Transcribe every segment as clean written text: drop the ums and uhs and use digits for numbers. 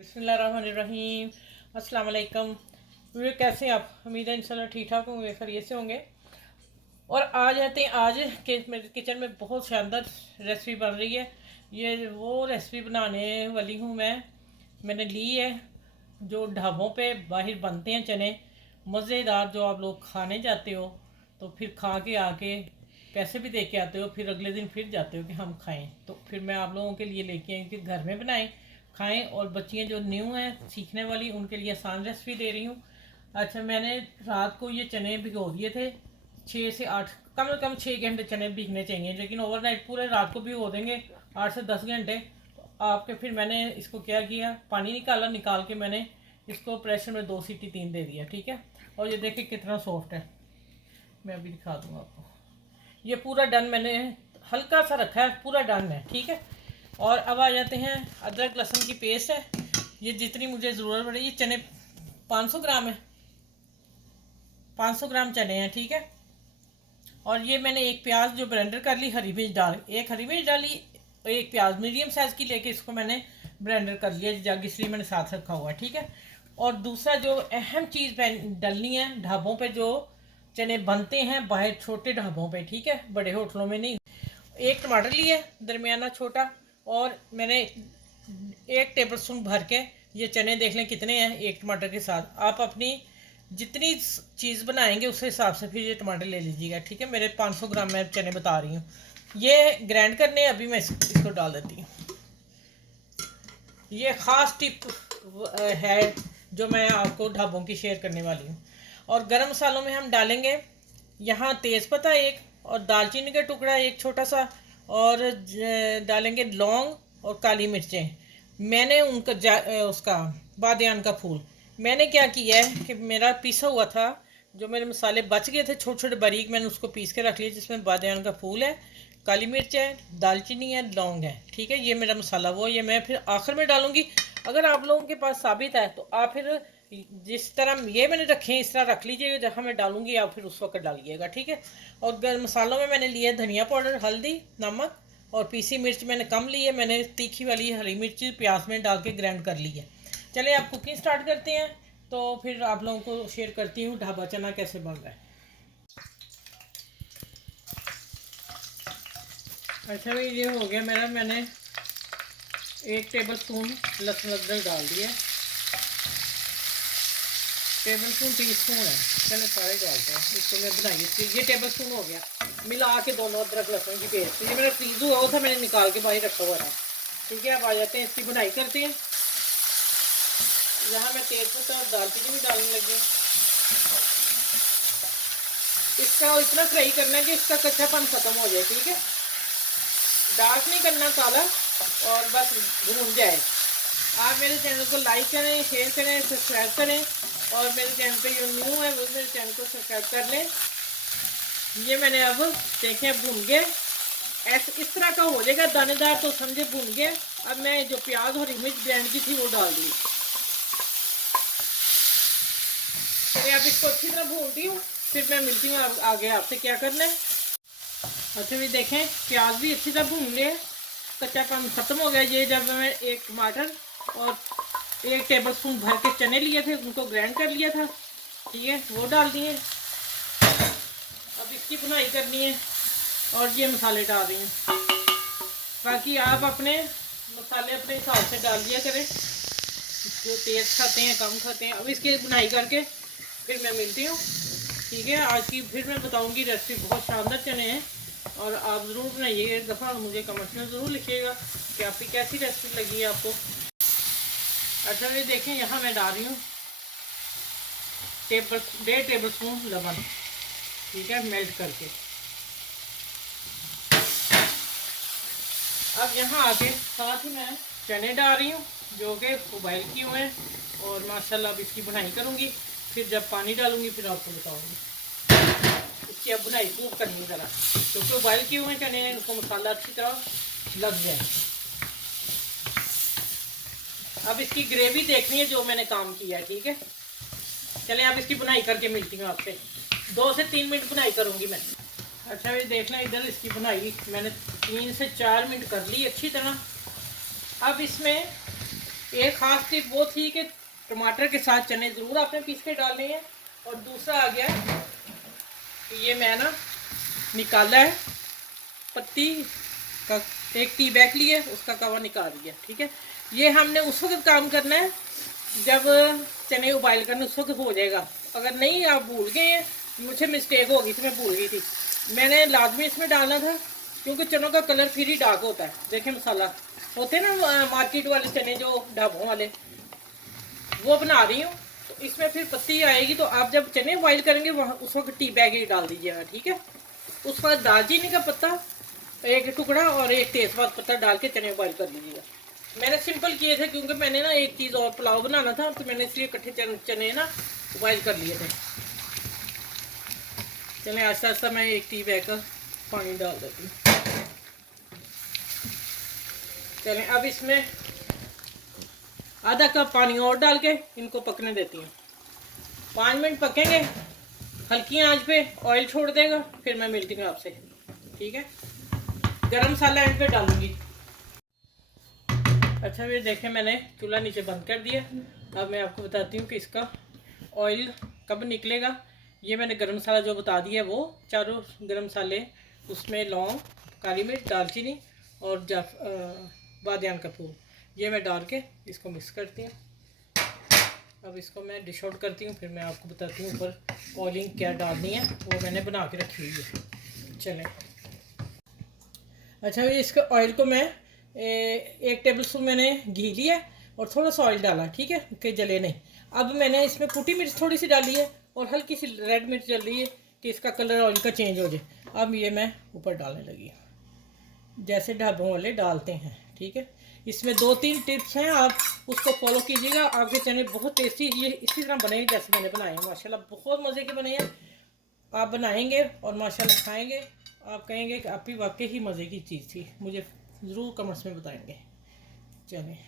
बिस्मिल्लाहिर्रहमानिर्रहीम। अस्सलाम वालेकुम। वे कैसे हैं आप? उम्मीद है इंशाल्लाह ठीक ठाक होंगे, खैरियत से होंगे। और आ जाते हैं आज के मेरे किचन में बहुत शानदार रेसिपी बन रही है। ये वो रेसिपी बनाने वाली हूँ मैंने ली है जो ढाबों पे बाहर बनते हैं चने मज़ेदार, जो आप लोग खाने जाते हो तो फिर खा के आके पैसे भी दे के आते हो, फिर अगले दिन फिर जाते हो कि हम खाएं। तो फिर मैं आप लोगों के लिए लेके आई कि घर में बनाएं खाएं। और बच्चियां जो न्यू हैं सीखने वाली, उनके लिए आसान रेसिपी दे रही हूँ। अच्छा, मैंने रात को ये चने भिगो दिए थे 6 से 8, कम से कम 6 घंटे चने भीगने चाहिए, लेकिन ओवरनाइट पूरे रात को भिगो देंगे 8 से 10 घंटे। तो आपके फिर मैंने इसको क्या किया, पानी निकाला, निकाल के मैंने इसको प्रेशर में 2 सीटी 3 दे दिया, ठीक है। और ये देखिए कितना सॉफ्ट है, मैं अभी दिखा दूँगा आपको। ये पूरा डन मैंने हल्का सा रखा है, पूरा डन है, ठीक है। और अब आ जाते हैं, अदरक लहसुन की पेस्ट है, ये जितनी मुझे ज़रूरत पड़े। ये चने 500 ग्राम है, 500 ग्राम चने हैं, ठीक है। और ये मैंने एक प्याज जो ब्लेंडर कर ली, हरी मिर्च एक हरी मिर्च डाली, एक प्याज मीडियम साइज़ की लेके इसको मैंने ब्लेंडर कर लिया जग, इसलिए मैंने साथ रखा हुआ है, ठीक है। और दूसरा जो अहम चीज़ डालनी है, ढाबों पे जो चने बनते हैं बाहर छोटे ढाबों पे, ठीक है, बड़े होटलों में नहीं। एक टमाटर लिया दरमियाना छोटा, और मैंने 1 टेबल स्पून भर के ये चने देख लें कितने हैं एक टमाटर के साथ। आप अपनी जितनी चीज़ बनाएंगे उस हिसाब से फिर ये टमाटर ले लीजिएगा, ठीक है। मेरे 500 ग्राम मैं चने बता रही हूँ। ये ग्राइंड करने, अभी मैं इसको डाल देती हूँ। ये ख़ास टिप है जो मैं आपको ढाबों की शेयर करने वाली हूँ। और गरम मसालों में हम डालेंगे यहाँ तेज़पत्ता एक, और दालचीनी का टुकड़ा एक छोटा सा, और डालेंगे लौंग और काली मिर्चें। मैंने उसका बादियान का फूल मैंने क्या किया है कि मेरा पीसा हुआ था, जो मेरे मसाले बच गए थे छोटे छोटे बारीक, मैंने उसको पीस के रख लिया, जिसमें बादियान का फूल है, काली मिर्च है, दालचीनी है, लौंग है, ठीक है। ये मेरा मसाला वो ये मैं फिर आखिर में डालूंगी। अगर आप लोगों के पास साबित है तो आप फिर जिस तरह ये मैंने रखे हैं इस तरह रख लीजिएगा, जहाँ मैं डालूंगी आप फिर उस वक्त डालिएगा, ठीक है। और गर्म मसालों में मैंने लिया धनिया पाउडर, हल्दी, नमक, और पीसी मिर्च मैंने कम ली है, मैंने तीखी वाली हरी मिर्च प्याज में डाल के ग्राइंड कर ली है। चलिए आप कुकिंग स्टार्ट करते हैं, तो फिर आप लोगों को शेयर करती हूँ ढाबा चना कैसे बन रहा है। अच्छा भाई, ये हो गया मेरा, मैंने 1 टेबल स्पून लहसुन अदरक डाल दिया, टेबल स्पून टीस्पून है, चलो सारे डालते हैं इसको, मैं बनाइए। ये टेबल स्पून हो गया, मिला के दोनों अदरक लहसुन की पेस्ट। ये मेरा फ्रीज हुआ था, मैंने निकाल के बाहर रखा हुआ था, ठीक है। अब आ जाते हैं इसकी बुनाई करते हैं। यहाँ मैं तेज़पत्ता और दालचीनी भी डालने लगी हूँ। इसका इतना फ्राई करना है कि इसका कच्चापन ख़त्म हो जाए, ठीक है। डार्क नहीं करना, काला, और बस भून जाए। आप मेरे चैनल को लाइक करें, शेयर करें, सब्सक्राइब करें, और मेरे चैनल पे जो न्यू है वो मेरे चैनल को सब्सक्राइब कर लें। ये मैंने अब देखें भून गए, ऐसे इस तरह का हो जाएगा दानेदार, तो समझे भून गए। अब मैं जो प्याज और मिर्च ग्राइंड की थी वो डाल दी। चलिए अब इसको अच्छी तरह भूनती हूँ, फिर मैं मिलती हूँ आगे आपसे क्या करना है। अच्छा भी देखें, प्याज भी अच्छी तरह भून लिए, कच्चापन ख़त्म हो गया। ये जब मैं एक टमाटर और 1 टेबल स्पून भर के चने लिए थे उनको ग्राइंड कर लिया था, ठीक है, वो डाल दिए। अब इसकी बुनाई करनी है, और ये मसाले डाल रही हूँ। बाकी आप अपने मसाले अपने हिसाब से डाल दिया करें, जो तेज़ खाते हैं कम खाते हैं। अब इसकी बुनाई करके फिर मैं मिलती हूँ, ठीक है। आज की फिर मैं बताऊँगी रेसिपी, बहुत शानदार चने हैं, और आप ज़रूर बनाइए एक दफ़ा, मुझे कमेंट्स में ज़रूर लिखिएगा कि आपकी कैसी रेसिपी लगी है आपको। अच्छा ये देखें, यहाँ मैं डाल रही हूँ 1.5 टेबल स्पून लवण, ठीक है, मेल्ट करके। अब यहाँ आके साथ ही मैं चने डाल रही हूँ जो कि बॉयल किए हुए हैं, और माशाल्लाह अब इसकी बुनाई करूँगी, फिर जब पानी डालूँगी फिर आपको बताऊँगी। इसकी अब बुनाई खूब करनी ज़रा, क्योंकि बॉयल किए हुए चने हैं, उनको मसाला अच्छी तरह लग जाए। अब इसकी ग्रेवी देखनी है जो मैंने काम किया है, ठीक है। चले अब इसकी बुनाई करके मिलती हूँ आपसे, 2 से 3 मिनट बुनाई करूँगी मैं। अच्छा ये देख लें, इधर इसकी बुनाई मैंने 3 से 4 मिनट कर ली अच्छी तरह। अब इसमें एक ख़ास टिप वो थी कि टमाटर के साथ चने ज़रूर आपने पीस के डालने हैं। और दूसरा आ गया, ये मैं ना निकाला है पत्ती का, एक टी बैग लिया, उसका कवर निकाल दिया। ठीक है, ये हमने उस वक्त काम करना है जब चने उबाइल करने, उस वक्त हो जाएगा। अगर नहीं आप भूल गए हैं, मुझे मिस्टेक हो गई थी, मैं भूल गई थी, मैंने लाजमी इसमें डालना था क्योंकि चनों का कलर फिर ही डार्क होता है। देखें मसाला होते हैं ना मार्केट वाले चने जो ढाबों वाले, वो बना रही हूँ। तो इसमें फिर पत्ती आएगी, तो आप जब चने बॉइल करेंगे वहाँ उस वक्त टी बैग ही डाल दीजिएगा। ठीक है, उस बाद दालचीनी का पत्ता एक टुकड़ा और एक तेज़पात पत्ता डाल के चने बॉइल कर लीजिएगा। मैंने सिंपल किए थे क्योंकि मैंने ना एक चीज़ और पुलाव बनाना था, तो मैंने इसलिए इकट्ठे चने ना बॉइल कर लिए थे। चलें आस्ता आस्ता मैं एक टी बैग का पानी डाल देती हूँ। चलें अब इसमें आधा कप पानी और डाल के इनको पकने देती हूँ। 5 मिनट पकेंगे, हल्की आंच पे ऑयल छोड़ देगा, फिर मैं मिलती हूँ आपसे। ठीक है, गरम मसाला एंड पे डालूंगी। अच्छा ये देखें, मैंने चूल्हा नीचे बंद कर दिया। अब मैं आपको बताती हूँ कि इसका ऑयल कब निकलेगा। ये मैंने गरम मसाला जो बता दिया वो चारों गरम मसाले, उसमें लौंग, काली मिर्च, दालचीनी और बादियान का फूल, ये मैं डाल के इसको मिक्स करती हूँ। अब इसको मैं डिश आउट करती हूँ, फिर मैं आपको बताती हूँ ऊपर ऑयलिंग क्या डालनी है, वो मैंने बना के रखी हुई है। चलें, अच्छा ये इसका ऑयल को मैं 1 टेबल स्पून मैंने घी लिया और थोड़ा सा ऑयल डाला। ठीक है, कि जले नहीं। अब मैंने इसमें कुटी मिर्च थोड़ी सी डाली है और हल्की सी रेड मिर्च डाल रही है कि इसका कलर ऑयल का चेंज हो जाए। अब ये मैं ऊपर डालने लगी जैसे ढाबों वाले डालते हैं। ठीक है, इसमें 2-3 टिप्स हैं, आप उसको फॉलो कीजिएगा, आपके चने बहुत टेस्टी ये इसी तरह बनेंगे जैसे मैंने बनाए हैं। माशाल्लाह बहुत मज़े के बने हैं। आप बनाएंगे और माशाल्लाह खाएंगे, आप कहेंगे कि आपकी वाकई ही मज़े की चीज़ थी। मुझे ज़रूर कमेंट्स में बताएंगे। चलें,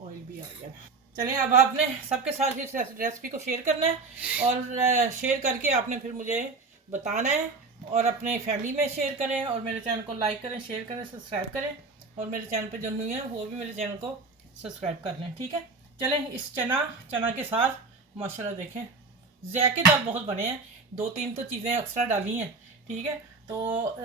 ऑयल भी आ गया। चलें, अब आपने सबके साथ इस रेसिपी को शेयर करना है और शेयर करके आपने फिर मुझे बताना है और अपने फैमिली में शेयर करें और मेरे चैनल को लाइक करें, शेयर करें, सब्सक्राइब करें और मेरे चैनल पे जो न्यू है वो भी मेरे चैनल को सब्सक्राइब कर लें। ठीक है, चलें, इस चना के साथ माशाल्लाह देखें ज़ायकेदार बहुत बने हैं। 2-3 तो चीज़ें एक्स्ट्रा डाली हैं। ठीक है, तो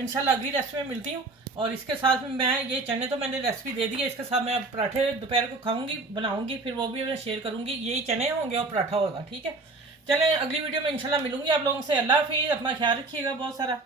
इंशाल्लाह अगली रेसिपी में मिलती हूँ। और इसके साथ में मैं ये चने तो मैंने रेसिपी दे दी है, इसके साथ मैं पराठे दोपहर को खाऊंगी, बनाऊंगी, फिर वो भी मैं शेयर करूंगी। यही चने होंगे और पराठा होगा। ठीक है, चलें अगली वीडियो में इंशाल्लाह मिलूंगी आप लोगों से। अल्लाह हाफिज़, अपना ख्याल रखिएगा बहुत सारा।